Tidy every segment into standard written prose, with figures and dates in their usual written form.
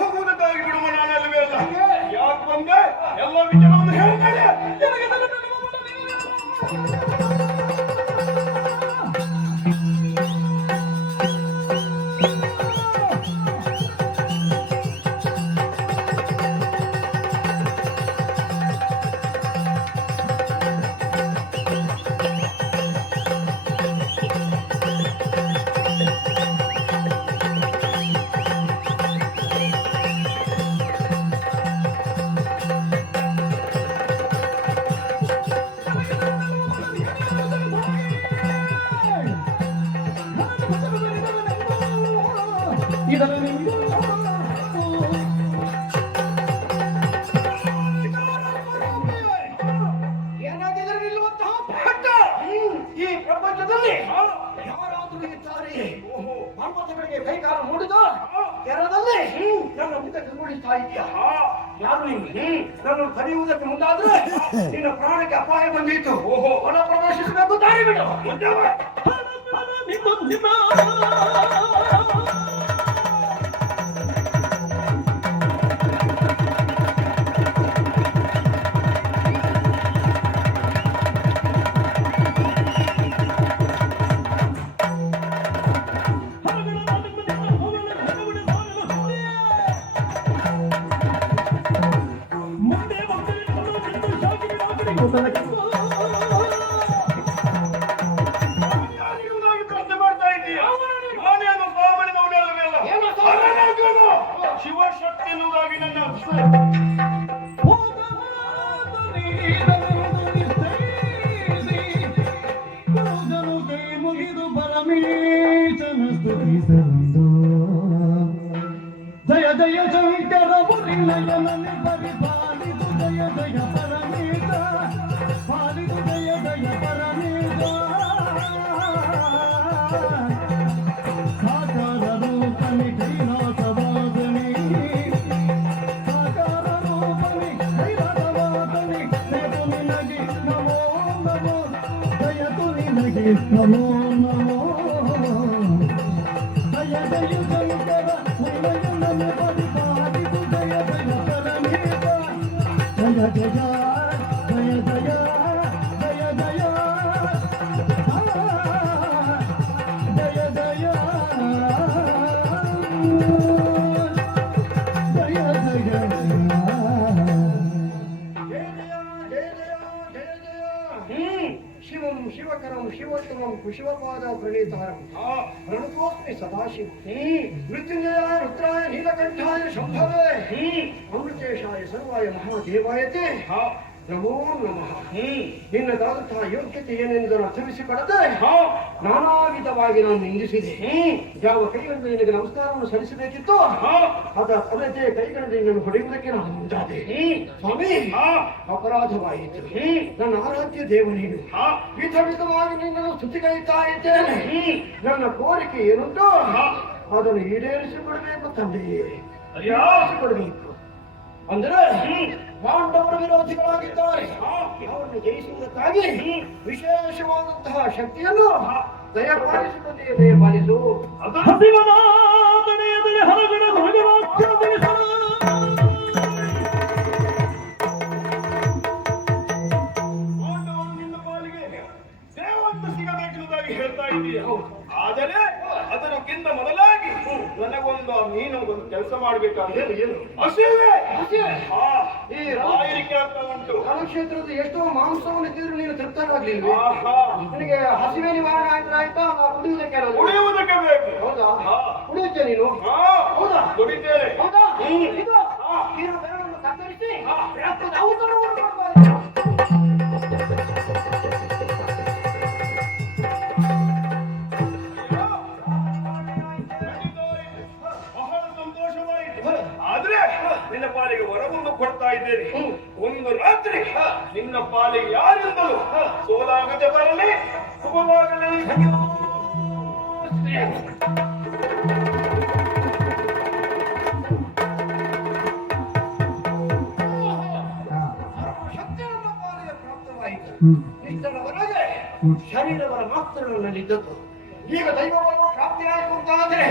ಹೋಗುವುದಕ್ಕಾಗಿ ಬಿಡುವ ನಾನಲ್ವೇ ಅಲ್ಲ. ಯಾಕೆ ಬಂದೆ ಎಲ್ಲ ವಿಚಾರವನ್ನು ಹೇಳ್ತಾರೆ. ಏನಾಗಿದ್ರೆ ನಿಲ್ಲುವಂತಹ ಭಕ್ತ ಈ ಪ್ರಪಂಚದಲ್ಲಿ ಯಾರಾದರೂ ಇದ್ದಾರೆ. ಪರ್ವತಗಳಿಗೆ ಕೈಕಾಲ ಮೂಡಿದ ಕೆರದಲ್ಲಿ ನನ್ನ ಮುಂದೆ ಕೈಗೊಳಿಸ್ತಾ ಇದೆಯಾ? ಯಾರು ನನ್ನ ಕರೆಯುವುದಕ್ಕೆ ಮುಂದಾದ್ರೆ ನಿನ್ನ ಪ್ರಾಣಕ್ಕೆ ಅಪಾಯ ಬಂದಿತ್ತು. ಹೊಲ ಪ್ರವೇಶಿಸಬೇಕು, ದಾರಿ ಬಿಡು. ಪ್ರಶ್ನೆ ಮಾಡ್ತಾ ಇದ್ದೀಯ? ನಾನೇನು ಸಾಮಾನ್ಯನವನಲ್ಲವೇ ಅಲ್ಲ. ಶಿವಶಕ್ತಿ ಎನ್ನುವುದಾಗಿ ನನ್ನ ಜಯ ಜಯ ಶಂಕರ ಮುರಿಲಯನನೆ ಪರಿಪಾಲಿತು ಜಯ ಜಯ ಪರಮೇಶ ಪಾಲಿತು ಜಯ ಜಯ ಪರಮೇಶ ಸಾಕಾರ ರೂಪನಿ ಕೈಲಾಸವಾದನಿ ಸಾಕಾರ ರೂಪನಿ ಕೈಲಾಸವಾದನಿ ಜಯತು ನಿನಗೆ ನಮೋ ನಮೋ ಜಯತು ನಿನಗೆ ನಮೋ ನಮೋ ಜಯ ಜಯ ಶಂಕರ ಮುರಿಲಯನನೆ ಪರಿಪಾಲಿತು ಜಯ ಜಯ ಪರಮೇಶ ಜಯ ಜಯ ಜಯ ಜಯ ಜಯ ಜಯ ಜಯ ಜಯ ಶಿವಂ ಶಿವಕರಂ ಶಿವೋತ್ತಮಂ ಕುಶಿವಪಾದ ಪ್ರಣೀತಾರಂ ಪ್ರಣತೋಸ್ಮಿ ಸದಾಶಿವ ಮೃತ್ಯುಂಜಯ ರುದ್ರಾಯ ನೀಲಕಂಠಾಯ ಶಂಭವೇ ಅಮೃತೇಶಾಯ ಸರ್ವಾಯ ಮಹಾದೇವಾಯತೆ ನಮೋ ನಮಃ. ನಿನ್ನದಾದಂತಹ ಯೋಗ್ಯತೆ ಏನೆಂದು ಅರ್ಥವಿಸಿಕೊಳ್ಳದೆ ನಾನಾ ವಿಧವಾಗಿ ನಾನು ನಿಂದಿಸಿದೆ. ಯಾವ ಕೈಗಳಿಂದ ನಿನಗೆ ನಮಸ್ಕಾರವನ್ನು ಸಲ್ಲಿಸಬೇಕಿತ್ತು ಅದ ಅಲ್ಲದೆ ಕೈಗಳಿಂದ ನಿನ್ನನ್ನು ಹೊಡೆಯುವುದಕ್ಕೆ ನಾನು ಮುಂದಾದೆ. ಸ್ವಾಮಿ, ಅಪರಾಧವಾಯಿತು. ನನ್ನ ಆರಾಧ್ಯ ದೇವ ನೀನು. ವಿಧ ವಿಧವಾಗಿ ನಿನ್ನನ್ನು ಸ್ತುತಿಗೈತಾ ಇದ್ದೇನೆ. ನನ್ನ ಕೋರಿಕೆ ಏನುಂಟು ಅದನ್ನು ಈಡೇರಿಸಿಕೊಡಬೇಕು ತಂದೆಯೇ, ಈಡೇರಿಸಿಕೊಡಬೇಕು. ಅಂದರೆ ಪಾಂಡವರ ವಿರೋಧಿಗಳಾಗಿದ್ದಾರೆ, ಅವರನ್ನು ಜಯಿಸುವುದಕ್ಕಾಗಿ ವಿಶೇಷವಾದಂತಹ ಶಕ್ತಿಯನ್ನು ದಯಪಾಲಿಸುತ್ತದೆ. ದಯಪಾಲಿಸು. ಸಿಗಬೇಕೆಂಬುದಾಗಿ ಹೇಳ್ತಾ ಇದ್ದೀಯ. ಆದರೆ ಅದಕ್ಕಿಂತ ಮೊದಲಾಗಿ ನನಗೊಂದು ನೀನೊಂದು ಕೆಲಸ ಮಾಡಬೇಕಾದ್ರೆ ಹಸಿವೆ ಈ ಬಾಯಿರಿಕೆ ಆಗ್ತಾ ಉಂಟು. ಕಲಾಕ್ಷೇತ್ರದ ಎಷ್ಟೋ ಮಾಂಸವನ್ನು ತಿಂದ್ರು ನೀನು ತೃಪ್ತರಾಗ್ಲಿಲ್ಲ. ನಿನಗೆ ಹಸಿವೆ ನಿವಾರಣೆ ಆಯ್ತಾ? ಕುಡಿಯುವುದಕ್ಕೆ ಕುಡಿಯುವುದಕ್ಕೆ ಬೇಕು. ಹೌದಾ? ಕುಡಿಯುತ್ತೆ ನೀನು? ಹೌದಾ? ಕುಡಿತೇನೆ. ಹೌದಾ? ಇದು ನೀನು ಬೆರಳನ್ನು ಕತ್ತರಿಸಿ ರಕ್ತದ ಔತಣವನ್ನು ಮಾಡ್ತಾ ಆದ್ರೆ ನಿನ್ನ ಪಾಲಿಗೆ ವರವನ್ನು ಕೊಡ್ತಾ ಇದ್ದೇನೆ. ಒಂದು ರಾತ್ರಿ ನಿನ್ನ ಪಾಲಿಗೆ ಯಾರಿಂದಲೂ ಸೋಲಾಗದೆ ಬರಲಿ, ಶುಭವಾಗಲಿ. ಇಷ್ಟರವರೆಗೆ ಶರೀರವರ ಮಾತ್ರ ನನ್ನಲ್ಲಿದ್ದದ್ದು. ಈಗ ದೈವ ಬಲವು ಪ್ರಾಪ್ತಿಯಾಯಿತು ಅಂತ ಆದರೆ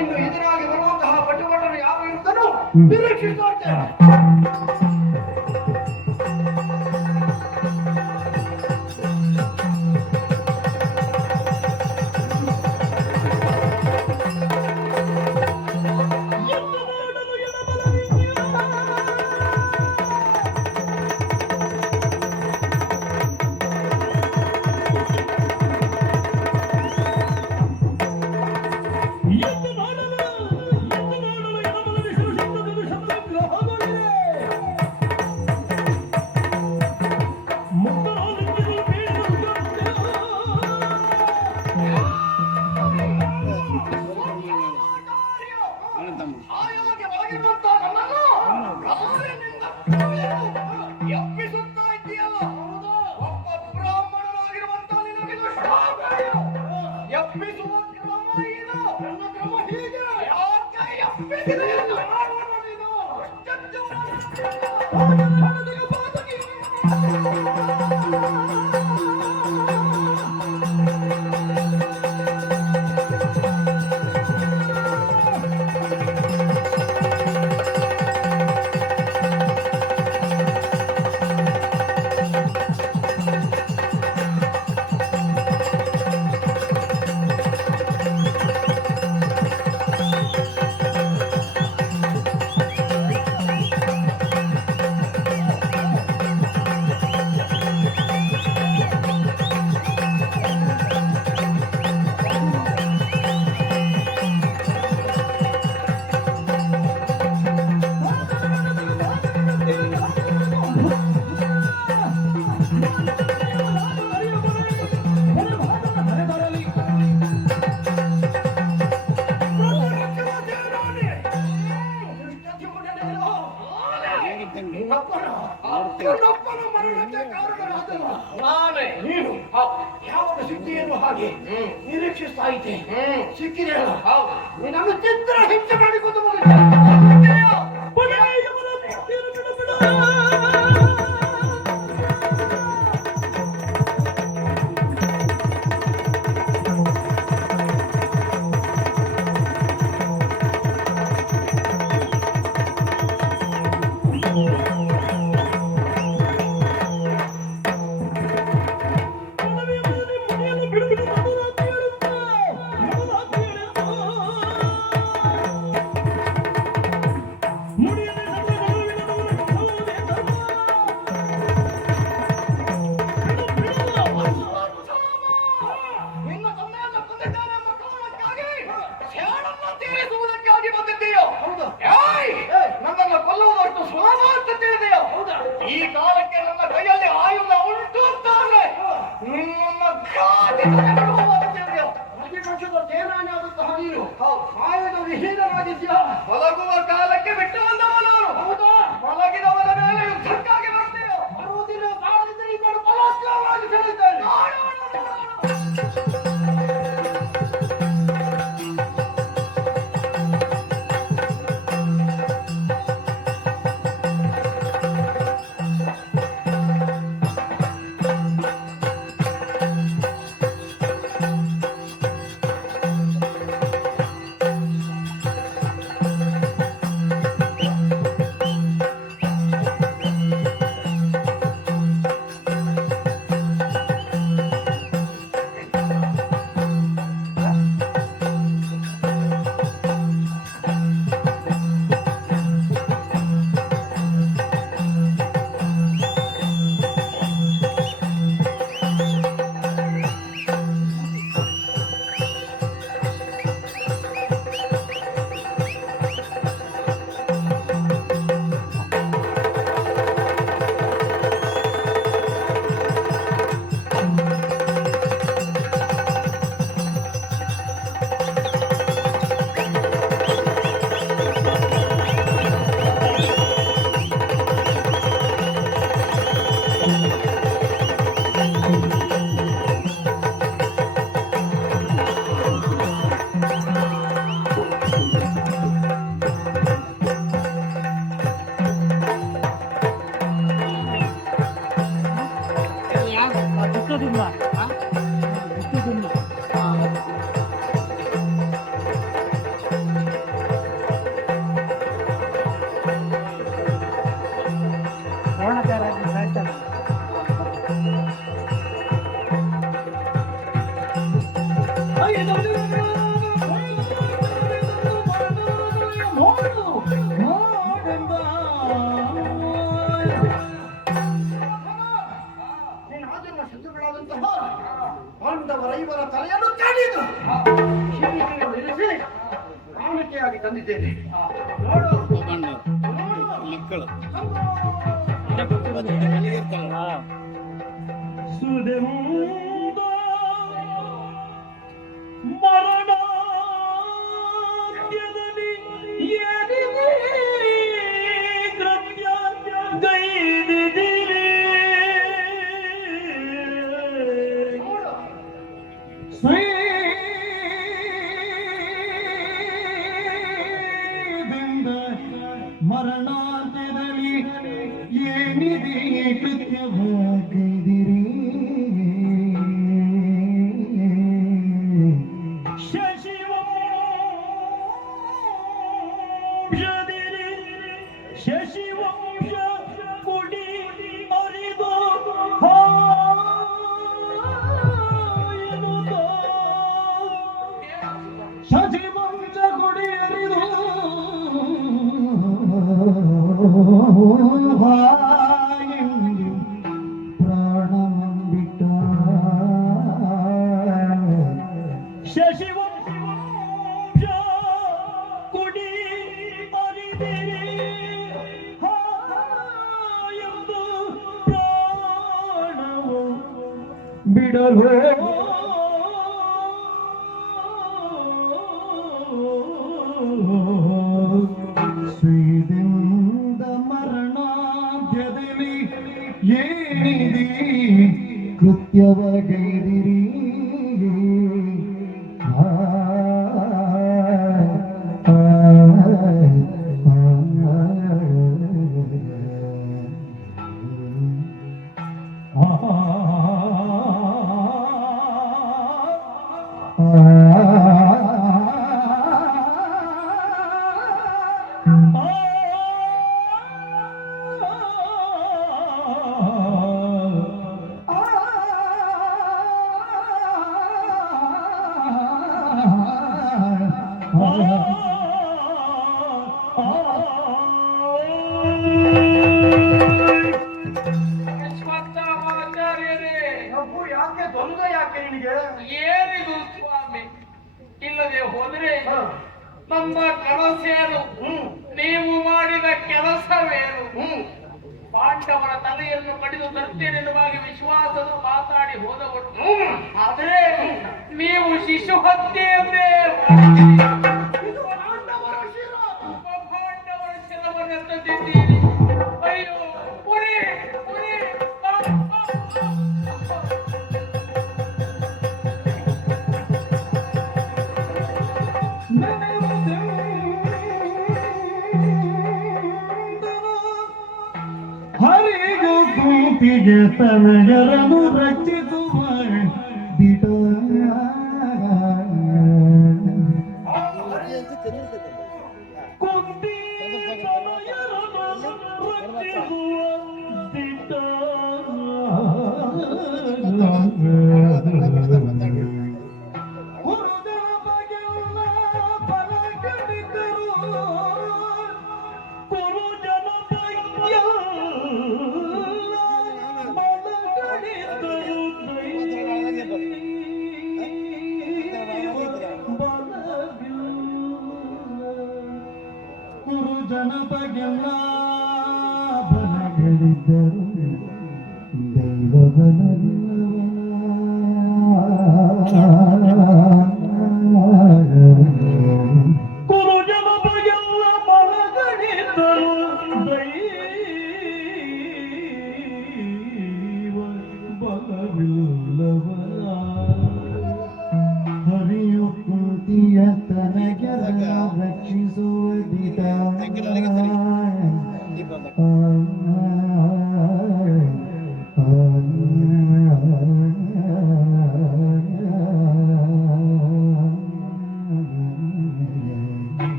ಇನ್ನು ಎದುರಾಗಿ ಬರುವಂತಹ ಪಟುಪಟರು ಯಾವ ಇರುತ್ತನೋ ನಿರೀಕ್ಷಿಸ್ತಾ ಇದ್ದೇನೆ. ಆಯೋಗೆ ಒಳಗಿರುವಂತಹ ನನ್ನನ್ನು ಕಾಲಿನಿಂದ ಎಬ್ಬಿಸುತ್ತಾ ಇದೆಯಲ್ಲ. ಒಬ್ಬ ಬ್ರಾಹ್ಮಣನಾಗಿರುವಂತಹ ನಿನಗಿದು ಶಾಪವೇನು? ಎಬ್ಬಿಸುವ ಕ್ರಮ ಇದು. ನನ್ನ ಕ್ರಮ ಹೀಗೆ. ಯಾಕೆ ಎಬ್ಬಿಸಿದೆಯಲ್ಲ? ಯಾವನು ನೀನು? ನನ್ನೊಬ್ಬನ ಮರಣಕ್ಕೆ ಕಾರಣರಾದವ ನಾನೇ. ನೀನು ಯಾವಾಗ ಸಿದ್ಧಿಯನ್ನು ಹಾಗೆ ನಿರೀಕ್ಷಿಸ್ತಾ ಇದ್ದೆ. ಸಿಕ್ಕಿದೆ ಅಲ್ಲ, ನಿನ್ನನ್ನು ಚಿತ್ರ ಹಿಂಸೆ ಮಾಡಿಕೊಂಡು ನನ್ನನ್ನು ಕೊಲ್ಲುವುದಷ್ಟು ಸುಲಭ ಅಂತ ತಿಳಿದೆಯೋ? ಈ ಕಾಲಕ್ಕೆ ನನ್ನ ಕೈಯಲ್ಲಿ ಆಯುಧ ಉಂಟು ಅಂತಾದ್ರೆ ನಿನ್ನ ಸೇನಾನಿಯಾದಂತಹ ನೀನು ಆಯುಧ ವಿಹೀನರಾಗಿದ್ಯಾ? ಮಲಗುವ ಕಾಲಕ್ಕೆ ಬಿಟ್ಟು ಬಂದವ ನಾನು. ಹೌದಾ? ಮಲಗಿದವರ ಮೇಲೆ ಯುದ್ಧಕ್ಕಾಗಿ ಬರ್ತೇವೆ. ಬರುವುದಿಲ್ಲ, ಕಾಣದಿದ್ದರೆ ಇಬ್ಬರು ಬಲಾತ್ಕಾರವಾಗಿ ಸೆಳೆಯುತ್ತೇನೆ. ತಂದಿದ್ದೇನೆ ನೋಡು ಮಕ್ಕಳು ಸುದೆಂದ ಮರಣಾಂತ್ಯದಲ್ಲಿ ಏನಿದೆ ಕೃತ್ಯ ಗೈದಿದಿರಿ ಶ್ರೀದಿಂದ ಮರಣಾಂತ್ಯದಲ್ಲಿ ಏನಿದೆ ಕೃತ್ಯವಾಗಿದಿರಿ ಶಶಿವಂಶ ಕುಡಿ ಅರಿದು ಶಶಿವಂಶ ಕುಡಿ ಅರಿದು ಎಂದು ಪ್ರಾಣಂಬಿಟ್ಟ ಶಶಿವಂಶ ಕುಡಿ ಅರಿದಿರಿ ಎಂದು ಪ್ರಾಣವು ಬಿಡಲು ಶ್ರೀದಿಂದ ಮರಣಾಂತ್ಯದಲ್ಲಿ ಏನಿದೆ ಕೃತ್ಯವಗೈದಿರಿ ಪ್ರಭು ಯಾಕೆ ತೊಂದರೆ ಯಾಕೆ ನಿನಗೆ ಏನಿದು ಸ್ವಾಮಿ ಇಲ್ಲದೆ ಹೋದ್ರೆ ಹ. ನಮ್ಮ ಕನಸೇನು ನೀವು ಮಾಡಿದ ಕೆಲಸವೇನು ಪಾಂಡವರ ತಲೆಯನ್ನು ಕಡಿದು ತರ್ತೇನೆನ್ನುವಾಗಿ ವಿಶ್ವಾಸದ ಮಾತಾಡಿ ಹೋದವರು ಆದರೆ ನೀವು ಶಿಶು ಹತ್ಯೆಯನ್ನೇ ಮಾಡಿದ್ದೀರಿ. ಇದು ಪಾಂಡವರ ಶಿರ. ಪಾಂಡವರ ಶಿರವನ್ನು ತಂದಿದ್ದೀರಿ. ಅಯ್ಯೋ ಉರಿ, ಉರಿ, ಆ, ಆ, ಆ. ಹರಿಗೂ ಕುಂತಿಗೆ ತನಗರನು ರಚಿಸುವ ದಿಟ ಕುಂತಿ ತನಯರನು ರಕ್ಷಿಸುವ ದಿಟ್ಟ. ಹುರುದಳ ಬಗೆಲ್ಲ ಬಲಗಣಿಕರು ಕುರು ಜನ ಬಗ್ಗೆ ಮನಗಣಿತರು ಕುರು ಜನ ಬಗೆಲ್ಲ ಬಲಗಳಿದ್ದರು ದೈವ ಬಲವಿಲ್ಲವ ಕುರು ಜನ ಬಗೆಲ್ಲ ಮನಗಣಿತರು ದೈವ ಬಲವಿಲ್ಲವ. ಹರಿಯು ಕುಂತಿಯ ತನಗೆರ ರಕ್ಷಿಸುವುದಿದ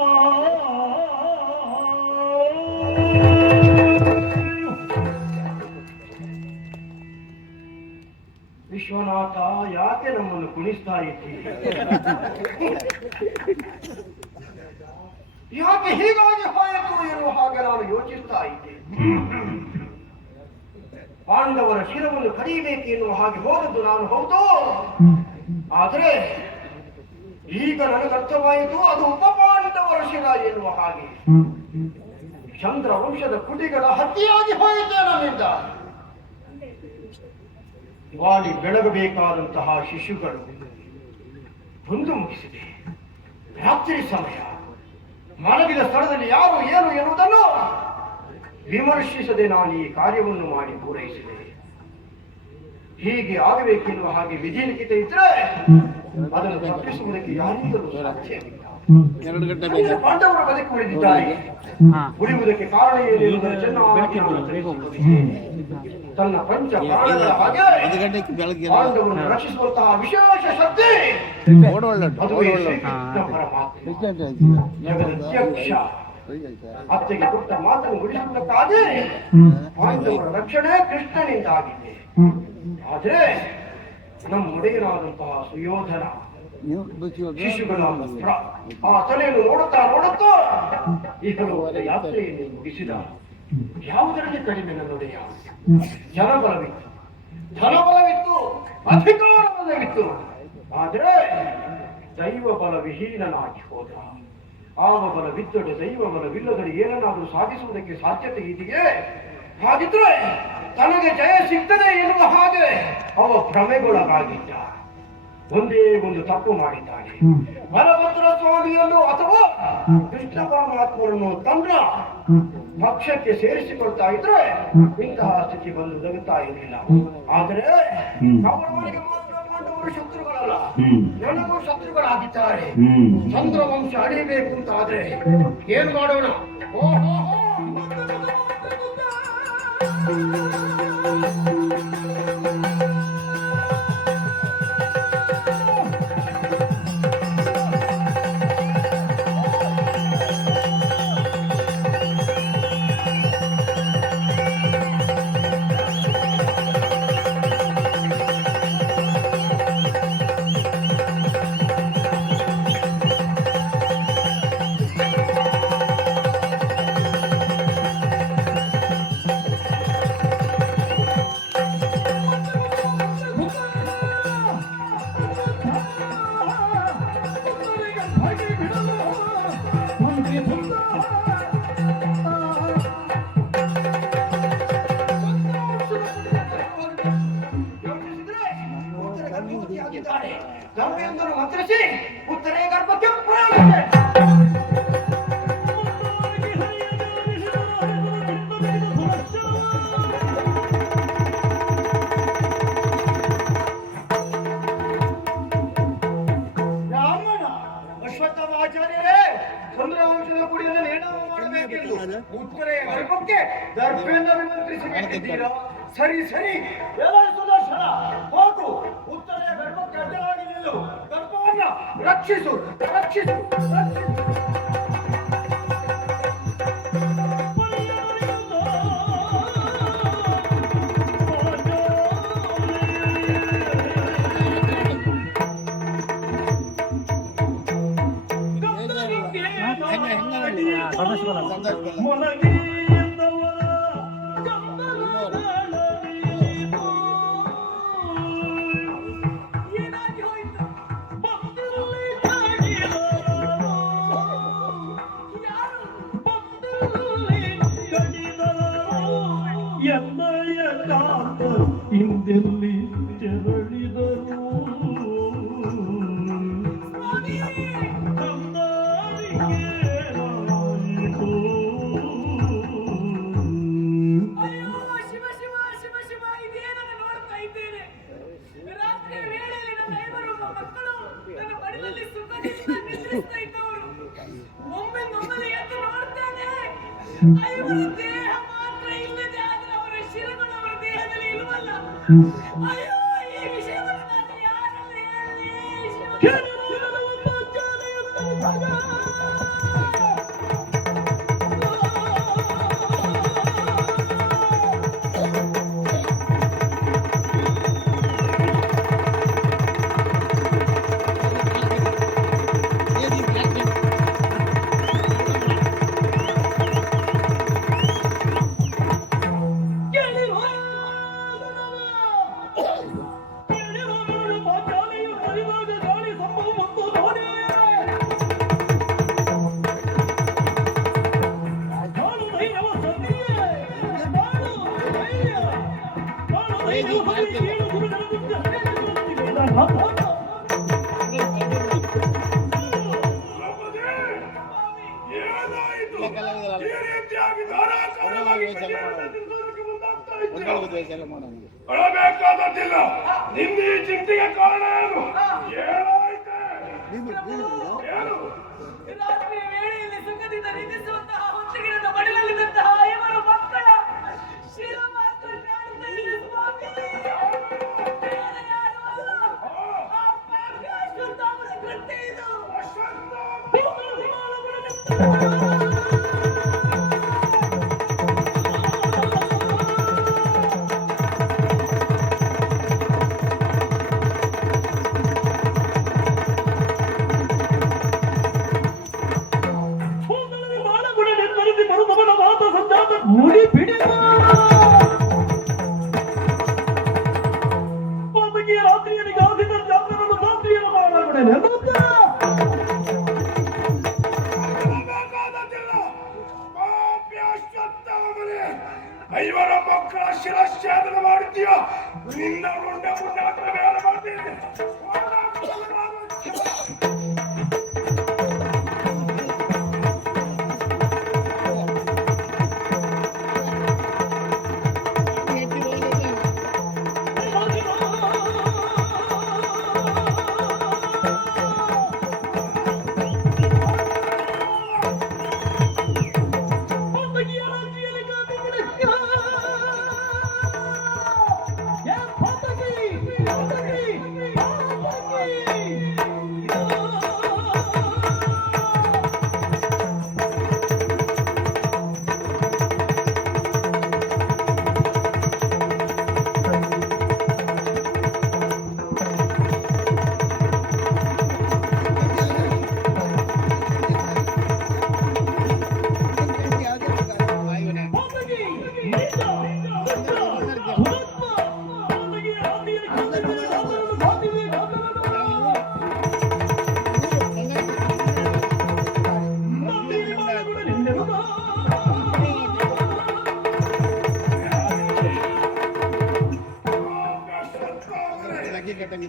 ಆ ಯಾಕೆ ಹೀಗಾಗಿ ಹೋಯಿತು ಎನ್ನುವ ಹಾಗೆ ನಾನು ಯೋಚಿಸ್ತಾ ಇದ್ದೆ. ಪಾಂಡವರ ಶಿರವನ್ನು ಕಡಿಯಬೇಕು ಎನ್ನುವ ಹಾಗೆ ಹೋದದ್ದು ನಾನು ಹೌದು. ಆದರೆ ಈಗ ನನಗರ್ಥವಾಯಿತು ಅದು ಉಪಪಾಂಡವರ ಶಿರ ಎನ್ನುವ ಹಾಗೆ. ಚಂದ್ರ ವಂಶದ ಕುಟಿಗಳ ಹತ್ಯೆಯಾಗಿ ಹೋಯಿತು ನನ್ನಿಂದ. ವಾಡಿ ಬೆಳಗಬೇಕಾದಂತಹ ಶಿಶುಗಳು ಬಂದು ಮುಗಿಸಿದೆ. ರಾತ್ರಿ ಸಮಯ, ಮಲಗಿದ ಸ್ಥಳದಲ್ಲಿ ಯಾರು ಏನು ಎನ್ನುವುದನ್ನು ವಿಮರ್ಶಿಸದೆ ನಾನು ಈ ಕಾರ್ಯವನ್ನು ಮಾಡಿ ಪೂರೈಸಿದೆ. ಹೀಗೆ ಆಗಬೇಕೆನ್ನುವ ಹಾಗೆ ವಿಧಿಲಿಖಿತ ಇದ್ರೆ ಅದನ್ನು ತಪ್ಪಿಸುವುದಕ್ಕೆ ಯಾರಿಂದಲೂ ಸಾಧ್ಯವಿಲ್ಲ. ಪಾಂಡವರು ಬದುಕಿ ಉಳಿದಿದ್ದಾರೆ. ಉಳಿಯುವುದಕ್ಕೆ ಕಾರಣ ಏನೆಂಬುದನ್ನು ಚೆನ್ನಾಗಿ ನಾನು ತಿಳಿಸಿಕೊಟ್ಟಿದ್ದೇನೆ. ತನ್ನ ಪಂಚ ಪ್ರಾಣಗಳ ಹಾಗೆ ಪಾಂಡವರನ್ನು ರಕ್ಷಿಸುವಂತಹ ವಿಶೇಷ ಶಕ್ತಿ ಅದುವೇ ಶ್ರೀಕೃಷ್ಣ ಪರಮಾತ್ಮ, ಜಗದಧ್ಯಕ್ಷ. ಅತ್ತೆಗೆ ಕೊಟ್ಟ ಮಾತನ್ನು ಉಳಿಸುವುದಕ್ಕಾಗಿ ಪಾಂಡವರ ರಕ್ಷಣೆ ಕೃಷ್ಣನಿಂದಾಗಿದೆ. ಆದರೆ ನಮ್ಮ ಒಡೆಯನಾದಂತಹ ಸುಯೋಧನ ಶಿಶುಗಳ ಆ ತಲೆಯನ್ನು ನೋಡುತ್ತಾ ನೋಡುತ್ತಾ ಈಗಲೂ ಯಾತ್ರೆಯನ್ನು ಮುಗಿಸಿದ. ಯಾವುದರಲ್ಲಿ ಕಡಿಮೆ ನನ್ನೊಡೆಯ? ಜನಬಲವಿತ್ತು, ಧನಬಲವಿತ್ತು, ಅಧಿಕಾರ ಬಲವಿತ್ತು. ಆದರೆ ದೈವ ಬಲ ವಿಹೀನನಾಗಿ ಹೋದ. ಆವ ಬಲವಿದ್ದಡೆ ದೈವ ಬಲವಿಲ್ಲದರೆ ಏನನ್ನಾದರೂ ಸಾಧಿಸುವುದಕ್ಕೆ ಸಾಧ್ಯತೆ ಇದೆಯೇ? ಹಾಗಿದ್ರೆ ತನಗೆ ಜಯ ಸಿಗ್ತದೆ ಎನ್ನುವ ಹಾಗೆ ಅವ ಭ್ರಮೆಗೊಳಗಾಗಿದ್ದ. ಒಂದೇ ಒಂದು ತಪ್ಪು ಮಾಡಿದ್ದಾನೆ. ಬಲಭದ್ರ ಸ್ವಾಮಿಯನ್ನು ಅಥವಾ ಕೃಷ್ಣ ಪರಮಾತ್ಮರನ್ನು ತನ್ನ ಪಕ್ಷಕ್ಕೆ ಸೇರಿಸಿಕೊಳ್ತಾ ಇದ್ರೆ ಇಂತಹ ಸ್ಥಿತಿ ಬಂದು ಒದಗುತ್ತಾ ಇರಲಿಲ್ಲ. ಆದರೆ ಕೌರವನಿಗೆ ಮಾತ್ರ ಪಾಂಡವರು ಶತ್ರುಗಳಲ್ಲ, ನನಗೂ ಶತ್ರುಗಳಾಗಿದ್ದಾರೆ. ಚಂದ್ರವಂಶ ಅಳಿಬೇಕು ಅಂತ ಆದ್ರೆ ಏನು ಮಾಡೋಣ? ಗರ್ಭೆಯೊಂದನ್ನು ಮಂತ್ರಿಸಿ ಉತ್ತರೆಯ ಗರ್ಭಕ್ಕೆ ಪ್ರಯಾಣಿಸಿದೆ. ಬ್ರಾಹ್ಮಣ ಅಶ್ವತ್ಥಾಮಾಚಾರ್ಯರೇ, ಚಂದ್ರವಂಶದ ಕುಡಿಯನ್ನು ನೇಣಾಮ ಮಾಡಬೇಕೆಂದು ಉತ್ತರೆಯ ಗರ್ಭಕ್ಕೆ ಗರ್ಭೆಯನ್ನು ಮಂತ್ರಿಸಿದ್ದೀರಾ? ಸರಿ ಸರಿ, ಸುದರ್ಶನ ಹೋಗು, ಉತ್ತರೆಯ ಗರ್ಭಕ್ಕೆ ಅಡ್ಡಲಾಗಿ ನಿಲ್ಲು, ಗರ್ಭವನ್ನ ರಕ್ಷಿಸು ರಕ್ಷಿಸು ರಕ್ಷಿಸು. ಹಿಂದೆಲ್ಲಿ ತೆರಳಿದರು ದೇಹ ಮಾತ್ರ ಇಲ್ಲದೆ ಆದ್ರೆ ಅವರ ಶಿರಗಳು ಅವರ ದೇಹದಲ್ಲಿ ಇಲ್ವಲ್ಲ. ಅಯ್ಯೋ, ಈ ವಿಷಯವನ್ನು ನಾನು ಯಾರಲ್ಲಿ ಹೇಳಲಿ? ಅಳಬೇಕಾದದ್ದಿಲ್ಲ. ನಿನ್ನ ಈ ಚಿಂತೆಗೆ ಕಾರಣ ಏನು? ಏನಾಯ್ತೆ? ಏನು? ರಾತ್ರಿ ವೇಳೆಯಲ್ಲಿ ಸುಖದಿಂದ ನಿಂದಿಸುವಂತಹ ಹೊತ್ತಿಗಿಡದ ಮಡಿಲಲ್ಲಿದ್ದಂತಹ ಇವರ ಮಕ್ಕಳ ಶಿರ ಮಾತ್ರ ಕಾಣ್ತಾ ಇದೆ ಸ್ವಾಮಿ. ಬೇರೆ ಯಾರೂ ಅಲ್ಲ. ಆ ಪಾಪಿ ಅಶ್ವತ್ಥಾಮನ ಕೃತ್ಯ ಇದು. ಮುಡಿ ಬಿಡಿ ರಾತ್ರಿಯಲ್ಲಿ ಗಾಸಿದ ಜಾತರನ್ನು ರಾತ್ರಿಯನ್ನು ಮಾಡಬಿಡನೆ ಐವರ ಮಕ್ಕಳ ಶಿರಚ್ಛೇದನ ಮಾಡುತ್ತೀಯ. ನಿನ್ನ ಮುಂಡ ಹತ್ರ ಬೇರೆ ಮಾಡ್ತೀನಿ.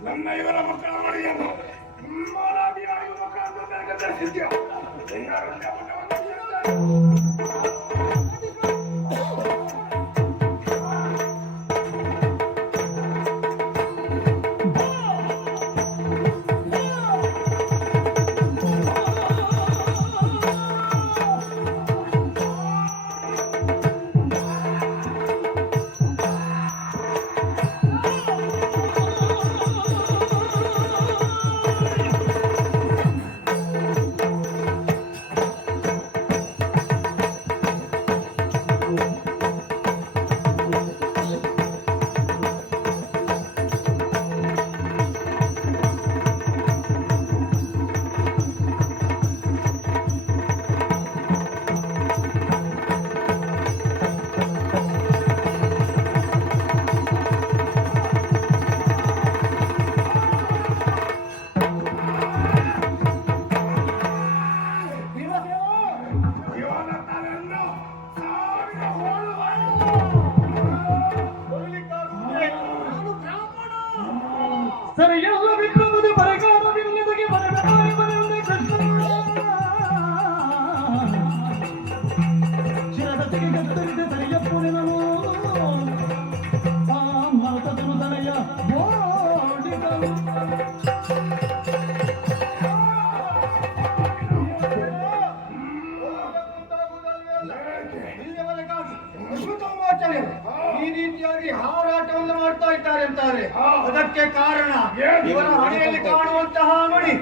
ನನ್ನ ಇವರ ಮಕ್ಕಳ ಮಡಿಯನ್ನು ಮಾಲಾದಿಯಾಗಿ ಮುಖಾಂತರ ಧರಿಸಿದ್ಯಾ? ಸರಿ ಎಲ್ಲ ಬಿಟ್ಟು ಬರಗಾಲವಿಲ್ಲದಕ್ಕೆ ಬರಗಾಲವಿಲ್ಲದೆ ಕೃಷ್ಣ ಶಿರದ ತೆಗೆಗತ್ತರಿದೆ ತಲೆಯಪ್ಪುರಿನನು ಆ ಮರತದನು ತಲೆಯ ಓಡಿದನು ಈ ರೀತಿಯಾಗಿ ಹಾರಾಟವನ್ನು ಮಾಡ್ತಾ ಇದ್ದಾರೆ ಅಂತಾರೆ. ಅದಕ್ಕೆ ಕಾರಣ ಇವರ ಹಣೆಯಲ್ಲಿ ಕಾಣುವಂತಹ ಮಣಿ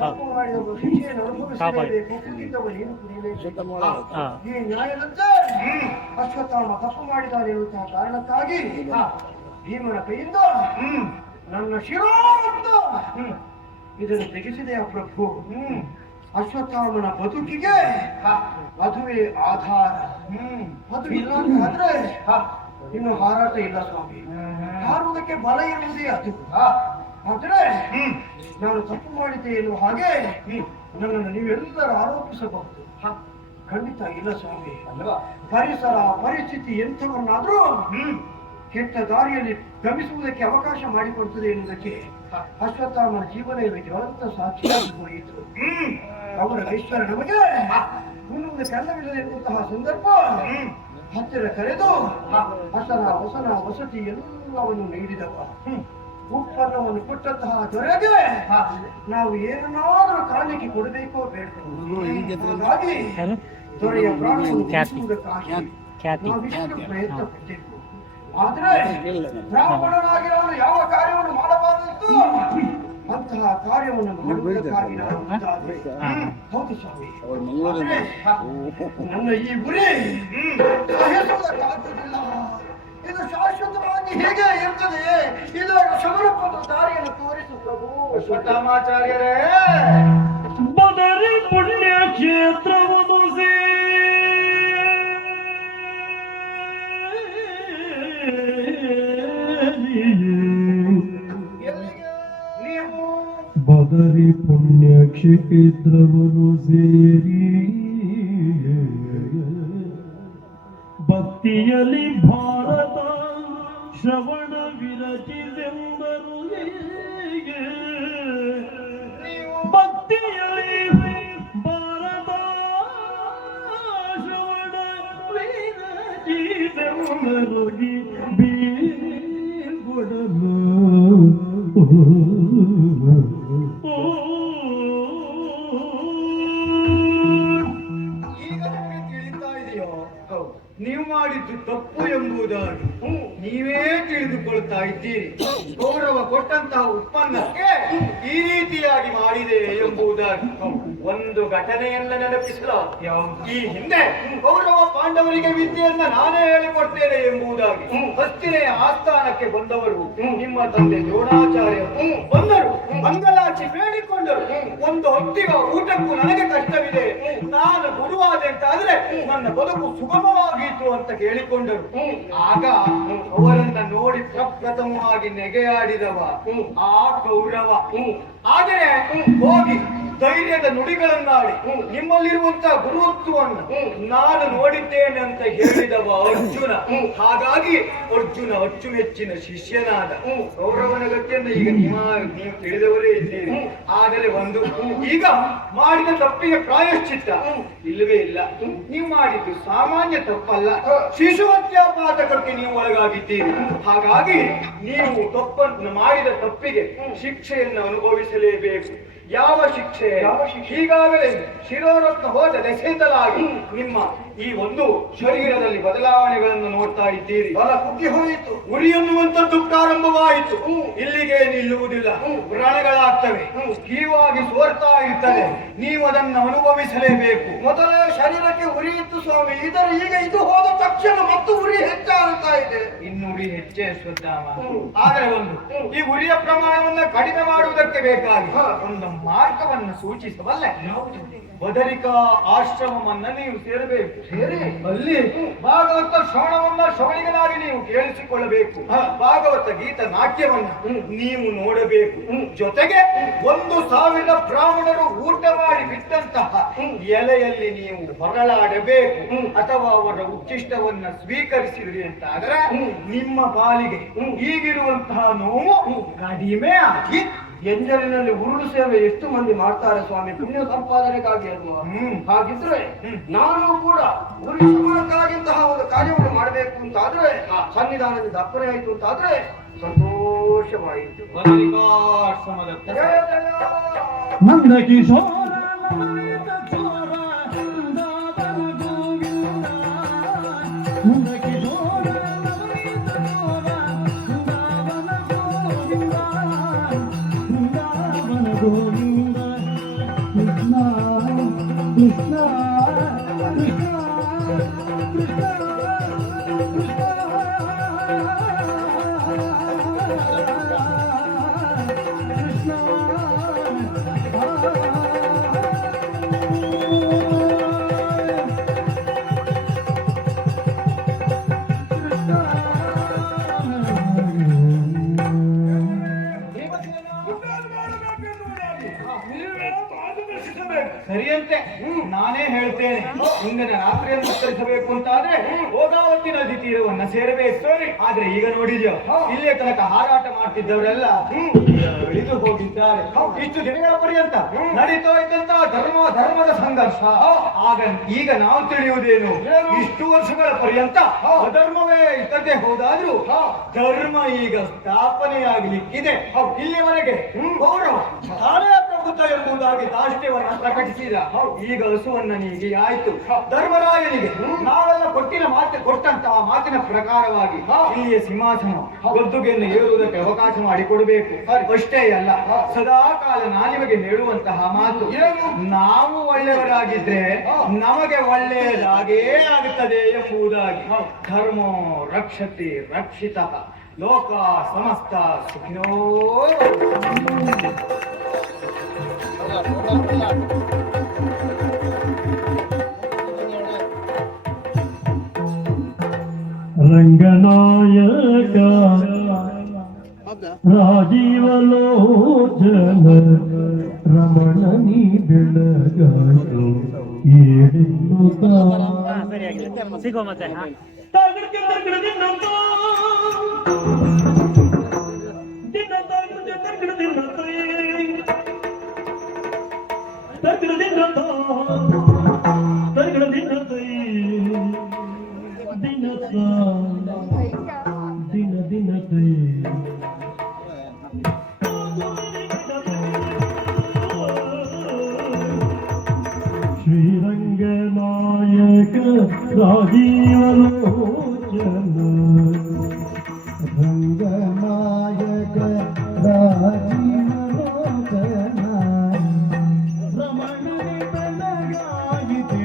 ತಪ್ಪು ಮಾಡಿದವರು ಶಿಕ್ಷೆಯನ್ನು ಅನುಭವಿಸಲೇಬೇಕು, ಕುಡಿದವರು ಏನು ಕುಡಿಯಲೇಬೇಕು. ಈ ನ್ಯಾಯದಂತೆ ಅಶ್ವತ್ಥಾಮ ತಪ್ಪು ಮಾಡಿದ್ದಾನೆ ಎನ್ನುವಂತಹ ಕಾರಣಕ್ಕಾಗಿ ಭೀಮನ ಕೈಯಿಂದ ನನ್ನ ಶಿರೋತ್ತು ಇದನ್ನು ತೆಗೆಸಿದೆಯ ಪ್ರಭು. ಅಶ್ವತ್ಥಾಮನ ಬದುಕಿಗೆ ಮದುವೆ ಆಧಾರ. ಅದು ಇಲ್ಲ ಆದ್ರೆ ಇನ್ನು ಹಾರಾಟ ಇಲ್ಲ ಸ್ವಾಮಿ. ಹಾರುವುದಕ್ಕೆ ಬಲ ಇರುವುದೇ ಅದು. ಆದ್ರೆ ನಾನು ತಪ್ಪು ಮಾಡಿದ್ದೆ ಎನ್ನುವ ಹಾಗೆ ನನ್ನನ್ನು ನೀವೆಲ್ಲರೂ ಆರೋಪಿಸಬಹುದು. ಖಂಡಿತ ಇಲ್ಲ ಸ್ವಾಮಿ. ಪರಿಸರ ಪರಿಸ್ಥಿತಿ ಎಂಥವನ್ನಾದ್ರೂ ಕೆಟ್ಟ ದಾರಿಯಲ್ಲಿ ಗಮಿಸುವುದಕ್ಕೆ ಅವಕಾಶ ಮಾಡಿಕೊಡ್ತದೆ ಎನ್ನುವುದಕ್ಕೆ ಅಶ್ವತ್ಥಾಮನ ಜೀವನವೇ ಜ್ವಲಂತ ಸಾಕ್ಷಿಯಾಗಿ ಹೋಯಿತು. ಅವರ ಐಶ್ವರ್ಯ ನಮಗೆ ಮುನ್ನುವುದಕ್ಕೆ ಅಲ್ಲವಿಲ್ಲದೆ ಎನ್ನುವಂತಹ ಸಂದರ್ಭ ಹತ್ತಿರ ಕರೆದು ಹಸನ ಹೊಸನ ವಸತಿ ಎಲ್ಲವನ್ನು ನೀಡಿದವ. ಉತ್ಪನ್ನವನ್ನು ಕೊಟ್ಟಂತಹ ದೊರೆಗೆ ನಾವು ಏನನ್ನಾದರೂ ಕಾಣಿಕೆ ಕೊಡಬೇಕೋ ಬೇಡಬೇಕು. ಹಾಗಾಗಿ ದೊರೆಯ ಪ್ರಾಣವನ್ನು ಉಳಿಸುವುದಕ್ಕಾಗಿ ನಾವಿಷ್ಟು ಪ್ರಯತ್ನ ಪಟ್ಟೆವು. ಆದ್ರೆ ಬ್ರಾಹ್ಮಣನಾಗಿರೋನು ಯಾವ ಕಾರ್ಯವನ್ನು ಮಾಡಬಾರದಿತ್ತು ಅಂತಹ ಕಾರ್ಯವನ್ನು ಮಾಡುವುದಕ್ಕಾಗಿ ನಾನು ಮುಂದಾದೆ. ಹೌದು ಸ್ವಾಮಿ. ನನ್ನ ಈ ಗುರಿ ಸಹಿಸುವುದಕ್ಕಾಗುವುದಿಲ್ಲ. ಇದು ಶಾಶ್ವತವಾಗಿ ಹೇಗೆ ಇರ್ತದೆ. ಇದು ಸಮರ್ಪದ ದಾರಿಯನ್ನು ತೋರಿಸು ಪ್ರಭು. ಅಶ್ವತ್ಥಾಮಾಚಾರ್ಯರೇ, ಬದರಿ ಪುಣ್ಯ ಕ್ಷೇತ್ರವನ್ನು ಬದರಿ ಪುಣ್ಯ ಕ್ಷೇತ್ರವನ್ನು ಸೇರಿ ಭಕ್ತಿಯಲ್ಲಿ ಭಾರತ ಶ್ರವಣ ವಿರಚಿಸೆಂದರು. ಭಕ್ತಿಯಲ್ಲಿ ಭಾರತ ಶ್ರವಣ ವಿರಚಿಸೆಂದರು. ಬೀಳ್ಗೊಡಲು ನೀವು ಮಾಡಿದ್ದು ತಪ್ಪು ಎಂಬುದಾಗಿ ನೀವೇ ತಿಳಿದುಕೊಳ್ತಾ ಇದ್ದೀರಿ. ಗೌರವ ಕೊಟ್ಟಂತಹ ಉತ್ಪನ್ನಕ್ಕೆ ಈ ರೀತಿಯಾಗಿ ಮಾಡಿದೆ ಎಂಬುದಾಗಿ ಒಂದು ಘಟನೆಯನ್ನ ನೆನಪಿಸಲ. ಈ ಹಿಂದೆ ಗೌರವ ಪಾಂಡವರಿಗೆ ವಿದ್ಯೆಯನ್ನ ನಾನೇ ಹೇಳಿಕೊಡ್ತೇನೆ ಎಂಬುದಾಗಿ ಹಸ್ತಿನೆಯ ಆಸ್ಥಾನಕ್ಕೆ ಬಂದವರು ನಿಮ್ಮ ತಂದೆ ದ್ರೋಣಾಚಾರ್ಯರು ಬಂದರು. ಮಂಗಲಾಚಿ ಬೇಡಿಕೊಂಡರು. ಒಂದು ಹೊತ್ತಿಗೆ ಊಟಕ್ಕೂ ನನಗೆ ಕಷ್ಟವಿದೆ, ನಾನು ಗುರುವಾದೆ ಅಂತಾದ್ರೆ ನನ್ನ ಬದುಕು ಸುಗಮವಾಗಿತ್ತು ಅಂತ ಕೇಳಿಕೊಂಡರು. ಆಗ ಅವರನ್ನ ನೋಡಿ ಪ್ರಪ್ರಥಮವಾಗಿ ನೆಗೆಯಾಡಿದವ ಆ ಗೌರವ. ಆದರೆ ಹೋಗಿ ಧೈರ್ಯದ ನುಡಿಗಳನ್ನಾಡಿ ನಿಮ್ಮಲ್ಲಿರುವಂತಹ ಗುರುತ್ವವನ್ನು ನಾನು ನೋಡಿದ್ದೇನೆ ಅಂತ ಹೇಳಿದವ ಅರ್ಜುನ. ಹಾಗಾಗಿ ಅರ್ಜುನ ಅಚ್ಚುಮೆಚ್ಚಿನ ಶಿಷ್ಯನಾದ. ಗೌರವನ ಗತಿಯನ್ನು ಈಗ ನೀವು ತಿಳಿದವರೇ ಇದ್ದೀರಿ. ಆದರೆ ಒಂದು ಈಗ ಮಾಡಿದ ತಪ್ಪಿಗೆ ಪ್ರಾಯಶ್ಚಿತ್ತ ಇಲ್ಲವೇ ಇಲ್ಲ. ನೀವು ಮಾಡಿದ್ದು ಸಾಮಾನ್ಯ ತಪ್ಪಲ್ಲ, ಶಿಶುಹತ್ಯಾಪಾತಕಕ್ಕೆ ನೀವು ಒಳಗಾಗಿದ್ದೀರಿ. ಹಾಗಾಗಿ ನೀವು ತಪ್ಪನ್ನು ಮಾಡಿದ ತಪ್ಪಿಗೆ ಶಿಕ್ಷೆಯನ್ನು ಅನುಭವಿಸಲೇಬೇಕು. ಯಾವ ಶಿಕ್ಷೆ? ಈಗಾಗಲೇ ಶಿರೋರತ್ನ ಹೋದ ದೆಸೆಯಿಂದಲಾಗಿ ನಿಮ್ಮ ಈ ಒಂದು ಶರೀರದಲ್ಲಿ ಬದಲಾವಣೆಗಳನ್ನು ನೋಡ್ತಾ ಇದ್ದೀರಿ. ಬಲ ಕುಗ್ಗಿ ಹೋಯಿತು, ಉರಿ ಎನ್ನುವಂಥದ್ದು ಪ್ರಾರಂಭವಾಯಿತು. ಇಲ್ಲಿಗೆ ನಿಲ್ಲುವುದಿಲ್ಲ, ವ್ರಣಗಳಾಗ್ತವೆ, ಕೀವಾಗಿ ಸೋರ್ತಾ ಇರ್ತದೆ. ನೀವು ಅದನ್ನು ಅನುಭವಿಸಲೇಬೇಕು. ಮೊದಲೇ ಶರೀರಕ್ಕೆ ಉರಿ ಇತ್ತು ಸ್ವಾಮಿ, ಈಗ ಇದು ಹೋದ ತಕ್ಷಣ ಮತ್ತು ಉರಿ ಹೆಚ್ಚಾಗುತ್ತಾ ಇದೆ. ಇನ್ನು ಉರಿ ಹೆಚ್ಚೇ ಶ್ರದ್ಧಾಮ. ಆದರೆ ಒಂದು ಈ ಉರಿಯ ಪ್ರಮಾಣವನ್ನು ಕಡಿಮೆ ಮಾಡುವುದಕ್ಕೆ ಬೇಕಾಗಿ ಒಂದು ಮಾರ್ಗವನ್ನು ಸೂಚಿಸಬಲ್ಲ. ಬದರಿಕಾ ಆಶ್ರಮವನ್ನ ನೀವು ಸೇರಬೇಕು. ಸೇರಿ ಅಲ್ಲಿ ಭಾಗವತ ಶ್ರವಣವನ್ನ ಶ್ರವಣಿಗನಾಗಿ ನೀವು ಕೇಳಿಸಿಕೊಳ್ಳಬೇಕು. ಭಾಗವತ ಗೀತ ನಾಟ್ಯವನ್ನ ನೀವು ನೋಡಬೇಕು. ಜೊತೆಗೆ 1,000 ಬ್ರಾಹ್ಮಣರು ಊಟ ಮಾಡಿ ಬಿಟ್ಟಂತಹ ಎಲೆಯಲ್ಲಿ ನೀವು ಹೊರಳಾಡಬೇಕು. ಅಥವಾ ಅವರ ಉಚ್ಚಿಷ್ಟವನ್ನ ಸ್ವೀಕರಿಸಿದ್ರಿ ಅಂತ ಆದ್ರೆ ನಿಮ್ಮ ಪಾಲಿಗೆ ಈಗಿರುವಂತಹ ನೋವು ಕಡಿಮೆ ಆಗಿ ಎಂಜಲಿನಲ್ಲಿ ಉರುಳು ಸೇವೆ ಎಷ್ಟು ಮಂದಿ ಮಾಡ್ತಾರೆ ಸ್ವಾಮಿ, ಪುಣ್ಯ ಸಂಪಾದನೆಗಾಗಿ ಅಲ್ವಾ? ಹಾಗಿದ್ರೆ ನಾನು ಕೂಡ ಉರಿ ಶಮನಕ್ಕಾಗಿಂತಹ ಒಂದು ಕಾರ್ಯವನ್ನು ಮಾಡಬೇಕು ಅಂತಾದ್ರೆ ಸನ್ನಿಧಾನದಿಂದ ಅಪ್ಪನೆ ಆಯಿತು ಅಂತಾದ್ರೆ ಸಂತೋಷವಾಯಿತು. ನಂದ ಕಿಶೋರ ಗೋವಿಂದ ನೀವೇ ಮಾರ್ಗದರ್ಶಿಸಬೇಕು. ಸರಿಯಂತೆ ನಾನೇ ಹೇಳ್ತೇನೆ. ಇಂದಿನ ರಾತ್ರಿಯನ್ನು ಉತ್ತರಿಸಬೇಕು ಅಂತಾದ್ರೆ ಹೋಗಾವತಿ ನದಿ ತೀರವನ್ನ ಸೇರಬೇಕು. ಆದ್ರೆ ಈಗ ನೋಡಿದ್ಯೋ ಇಲ್ಲಿಯ ತನಕ ಹಾರಾಟ ಮಾಡ್ತಿದ್ದವರೆಲ್ಲ ಇಳಿದು ಹೋಗಿದ್ದಾರೆ. ಇಷ್ಟು ದಿನಗಳ ಪರ್ಯಂತ ನಡೀತಾ ಇದ್ದಂತಹ ಧರ್ಮದ ಸಂಘರ್ಷ ಈಗ ನಾವು ತಿಳಿಯುವುದೇನು, ಇಷ್ಟು ವರ್ಷಗಳ ಪರ್ಯಂತ ಅಧರ್ಮವೇ ಇದ್ದದ್ದೇ ಹೋದಾದ್ರೂ ಧರ್ಮ ಈಗ ಸ್ಥಾಪನೆಯಾಗಲಿಕ್ಕಿದೆ. ಇಲ್ಲಿವರೆಗೆ ಗೌರವ ತಾನೇ ಪ್ರಭುತ್ವ ಎಂಬುದಾಗಿ ದಾಷ್ಟ್ಯವನ್ನ ಪ್ರಕಟಿಸಿದ. ಈಗ ಹಸುವನ್ನ ನೀಗಿ ಆಯ್ತು. ಧರ್ಮರಾಯನಿಗೆ ನಾವೆಲ್ಲ ಕೊಟ್ಟಂತಹ ಮಾತಿನ ಪ್ರಕಾರವಾಗಿ ಇಲ್ಲಿಯ ಸಿಂಹಾಸನ ಗದ್ದುಗೆಯನ್ನು ಏರುವುದಕ್ಕೆ ಅವಕಾಶ ಮಾಡಿಕೊಡಬೇಕು. ಅಷ್ಟೇ ಅಲ್ಲ, ಸದಾ ಕಾಲ ನಾನಿಮಗೆ ಹೇಳುವಂತಹ ಮಾತು, ನಾವು ಒಳ್ಳೆಯವರಾಗಿದ್ರೆ ನಮಗೆ ಒಳ್ಳೆಯದಾಗೇ ಆಗುತ್ತದೆ ಎಂಬುದಾಗಿ. ಧರ್ಮೋ ರಕ್ಷತೆ ರಕ್ಷಿತ ಲೋಕ ಸಮಸ್ತ ಸುಖಿನೋ. ರಂಗನಾಯಕ ರಾಜೀವಲೋಚನ ರಮಣನಿ ಬೆಳಗಾಯಿತು ಏಳೆನ್ನುತ್ತ ಸಿಗೋ ಮತ್ತೆ ಶ್ರೀರಂಗನಾಯಕ ರಾಜೀವಲೋಚನ ರಂಗನಾಯಕ ರಾಜೀವಲೋಚನ ರಮಣನೆ ಬೆಳಗಾಯಿತೆ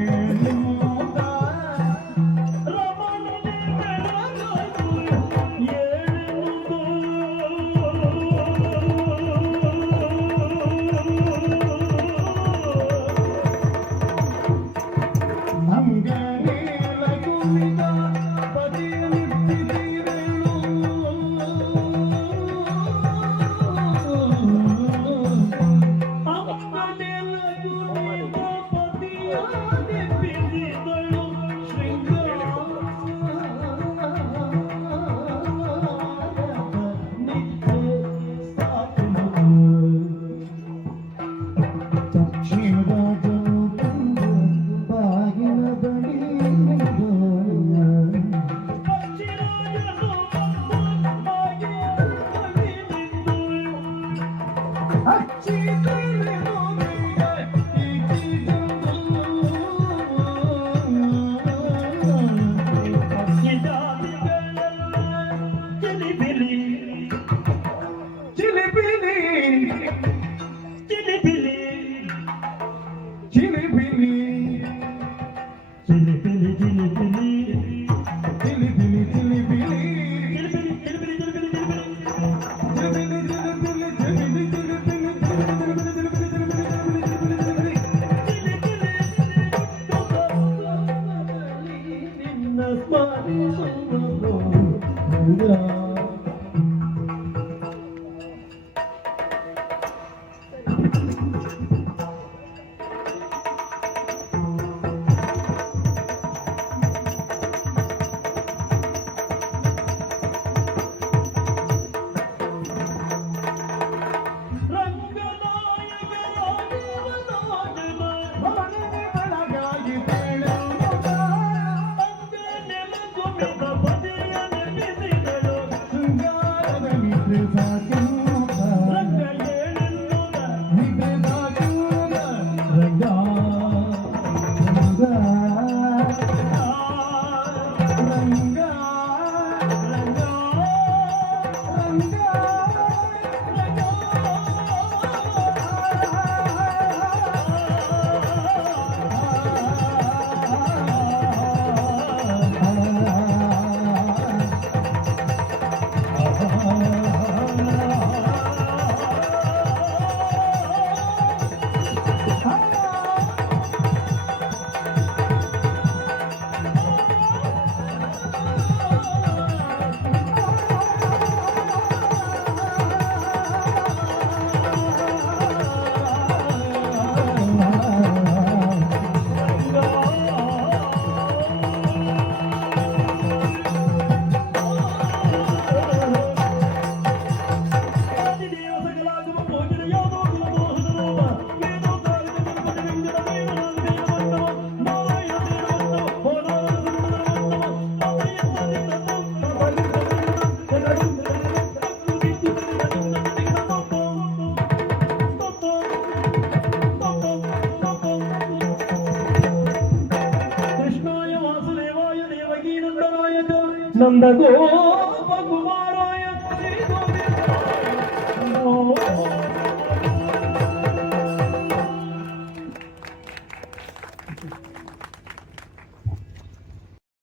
ನಂದಗೋ